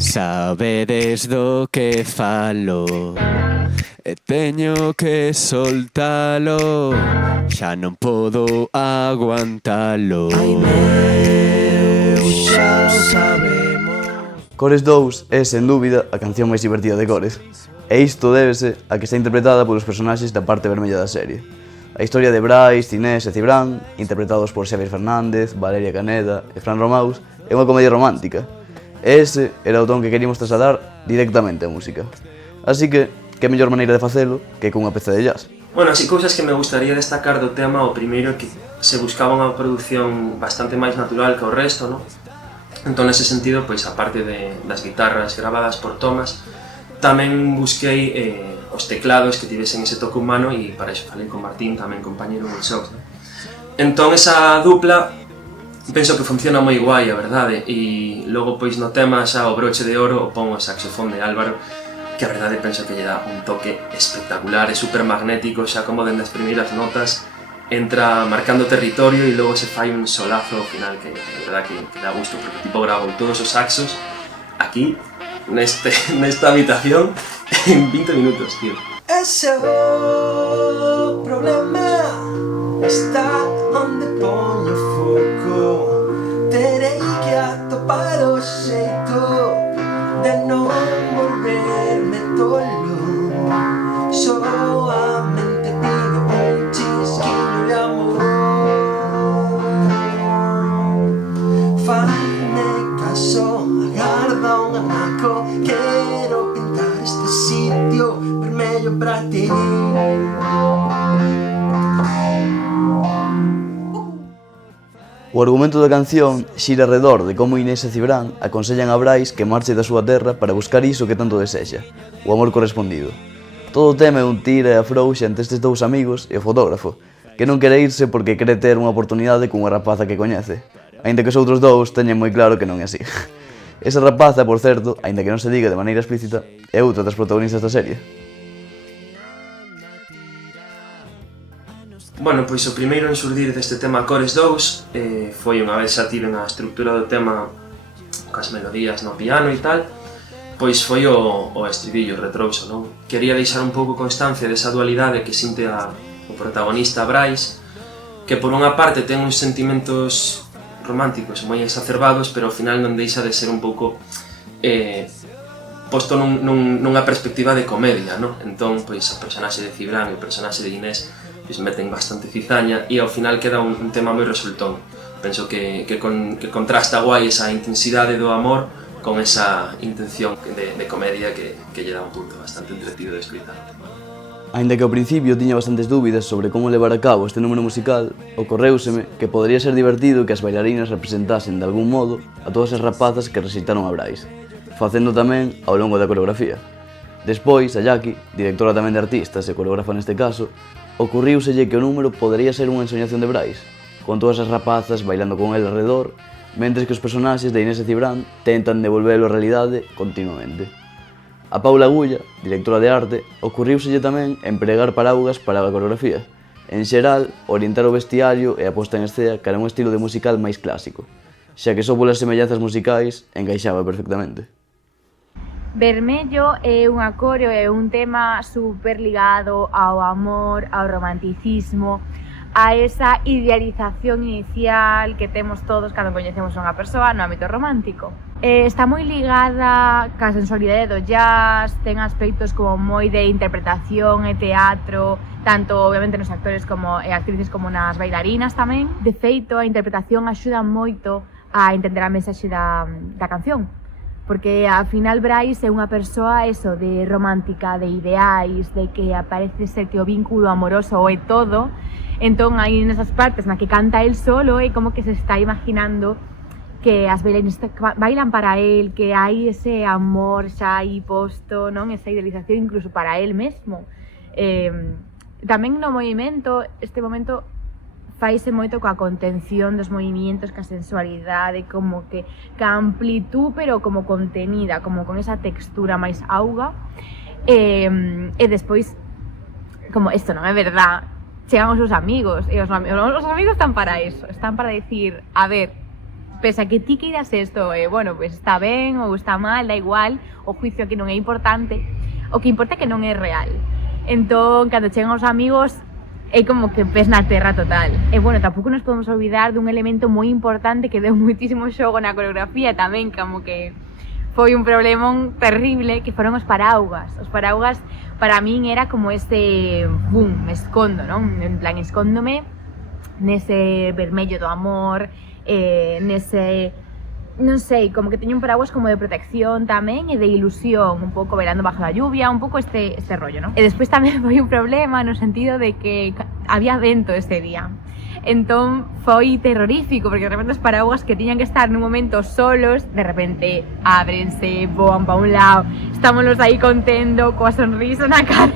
Sabedes do que falo e teño que soltalo, xa non podo aguantalo. Ai meu, xa o sabemos. Cores 2 é, sen dúbida, a canción máis divertida de Cores. E isto débese a que está interpretada polos personaxes da parte vermella da serie. A historia de Brais, Inés e Cibrán, interpretados por Xavier Fernández, Valeria Caneda e Fran Romaus, é unha comedia romántica. E ese era o ton que queríamos trasladar directamente á música. Así que mellor maneira de facelo que cunha peza de jazz. Bueno, así cousas que me gustaría destacar do tema, o primeiro que se buscaba unha produción bastante máis natural que o resto, non? Entón, nese sentido, pois, aparte das guitarras gravadas por Thomas, tamén busquei os teclados que tivesen ese toque humano e para iso falei con Martín, tamén compañero en Sox, non? Entón, esa dupla penso que funciona moi guai, a verdade, e logo, pois, no tema xa o broche de oro o pon o saxofón de Álvaro, que a verdade penso que lle dá un toque espectacular, é super magnético, xa como dende as primeiras notas entra marcando territorio e logo se fai un solazo ao final que a verdade que dá gusto, porque tipo grabou todos os saxos aquí, nesta habitación, en 20 minutos, tío. Ese o problema está onde poño foco. Terei que atopar o xeito de non volverme tolo. Solamente pido un chisquiño de amor. Faime caso, agarda un anaco. Quero pintar este sitio vermello para ti. O argumento da canción xira alrededor de como Inés e Cibrán aconsellan a Brais que marche da súa terra para buscar iso que tanto desexa, o amor correspondido. Todo o tema é un tira e afrouxa entre estes dous amigos e o fotógrafo, que non quere irse porque quere ter unha oportunidade cunha rapaza que coñece, aínda que os outros dous teñen moi claro que non é así. Esa rapaza, por certo, aínda que non se diga de maneira explícita, é outra das protagonistas da serie. Bueno, pois o primeiro en xurdir deste tema Cores 2 foi unha vez xa tiven a estructura do tema cas melodías no piano e tal, pois foi o estribillo, o retrouso, non? Quería deixar un pouco constancia desa dualidade que sinte o protagonista Brais, que por unha parte ten uns sentimentos románticos moi exacerbados, pero ao final non deixa de ser un pouco posto nunha perspectiva de comedia, non? Entón, pois, o personaxe de Cibrán e o personaxe de Inés pois meten bastante cizaña e ao final queda un tema moi resultón. Penso que contrasta guai esa intensidade do amor con esa intención de comedia que lle dá un punto bastante entretido de escrita. Aínda que ao principio tiña bastantes dúbidas sobre como levar a cabo este número musical, ocorreuseme que podería ser divertido que as bailarinas representasen de algún modo a todas as rapazas que recitaron a Brais, facendo tamén ao longo da coreografía. Despois, a Jackie, directora tamén de artistas e coreógrafa neste caso, ocurríuselle que o número podería ser unha ensoñación de Brais, con todas as rapazas bailando con el alrededor, mentres que os personaxes de Inés e Cibrán tentan devolvelo á realidade continuamente. A Paula Agulla, directora de arte, ocurríuselle tamén empregar paraugas para a coreografía. En xeral, orientar o vestiario e a posta en escena cara a un estilo de musical máis clásico, xa que só polas semellanzas musicais encaixaba perfectamente. Vermello é unha coreo, é un tema super ligado ao amor, ao romanticismo, a esa idealización inicial que temos todos cando coñecemos a unha persoa no ámbito romántico. Está moi ligada ca sensualidade do jazz, ten aspectos como moi de interpretación e teatro, tanto obviamente nos actores como actrices como nas bailarinas tamén. De feito, a interpretación axuda moito a entender a mensaxe da canción, porque ao final Brais é unha persoa de romántica, de ideais, de que parece ser que o vínculo amoroso o é todo. Entón, aí nesas partes na que canta el solo, é como que se está imaginando que as bailarinas bailan para él, que hai ese amor xa aí posto, non? Esa idealización incluso para él mesmo. Tamén no movimento, este momento faise moito coa contención dos movimientos, ca sensualidade, como que ca amplitud, pero como contenida, como con esa textura máis auga. E despois, como isto non é verdad, chegan os seus amigos, e os amigos están para eso, están para decir, a ver, pese a que ti queiras isto, bueno, pues está ben ou está mal, da igual, o juicio aquí non é importante, o que importa é que non é real. Entón, cando chegan os amigos, é como que pes na terra total. E bueno, tampouco nos podemos olvidar dun elemento moi importante que deu moitísimo xogo na coreografía tamén, como que foi un problemón terrible, que foron os paraugas. Os paraugas para min era como ese boom, me escondo, non? En plan, escóndome nese vermello do amor, nese, non sei, como que teño un paraguas como de protección tamén e de ilusión, un pouco velando bajo a lluvia, un pouco este rollo, non? E despois tamén foi un problema no sentido de que había vento ese día. Entón foi terrorífico, porque de repente os paraguas que tiñan que estar nun momento solos, de repente ábrense, voan pa un lado, estámonos aí contendo, coa sonrisa na cara.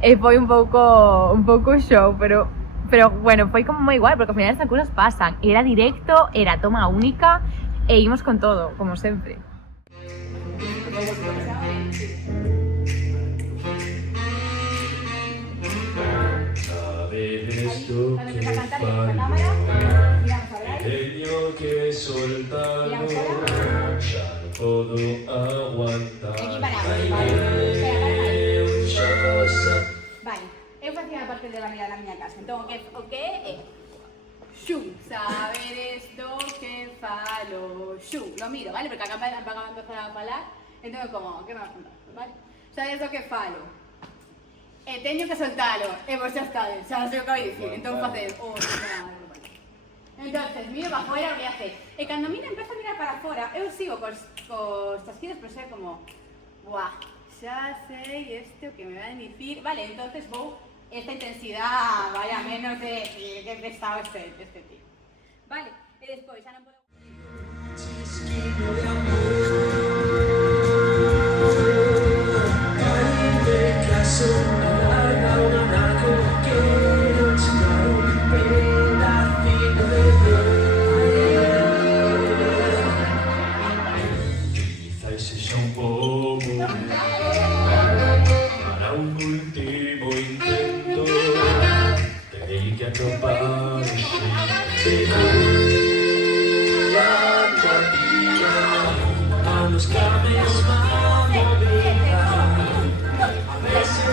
E foi un pouco show, pero bueno, foi como moi igual, porque ao final estas cousas pasan. Era directo, era toma única, e ímos con todo, como sempre. Sabes lo que falo, tengo que soltarlo, ya no puedo aguantar. Vale, eu facía a parte de vanidade da miña casa, entón o que é xu, saberes do que falo, xu, lo miro, vale, porque acá van a empezar a falar, entón é como, que me vas a contar, vale? Saberes do que falo, e teño que soltalo, e vos xa estades, xa sei o que vai dicir, entón facer, vale. Entonces, miro para fora o que hace, e cando miro, empezo a mirar para fora, eu sigo cos chasquidos, pero xa como, buah, xa sei este o que me van a dicir, vale, entonces vou esta intensidade vaya menos de que pesado este tío. Vale, e despois xa non podo... Quizás sea un poco para un último intento, tenéis que atroparse. A los cambios va movilidad, a veces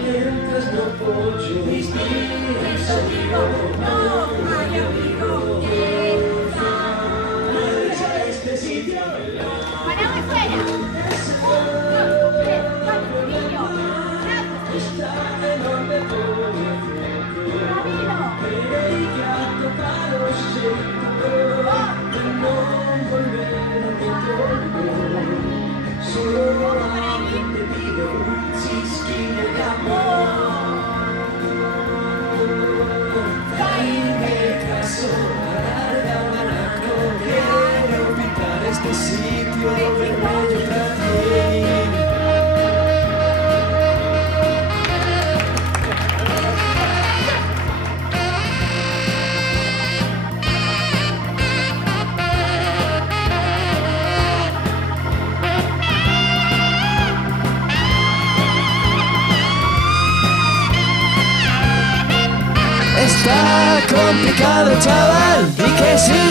mientras no puedo distinguir este sitio. ¡Paramos fuera! Este sitio vermelho pra ti. Está complicado, chaval, di que sí.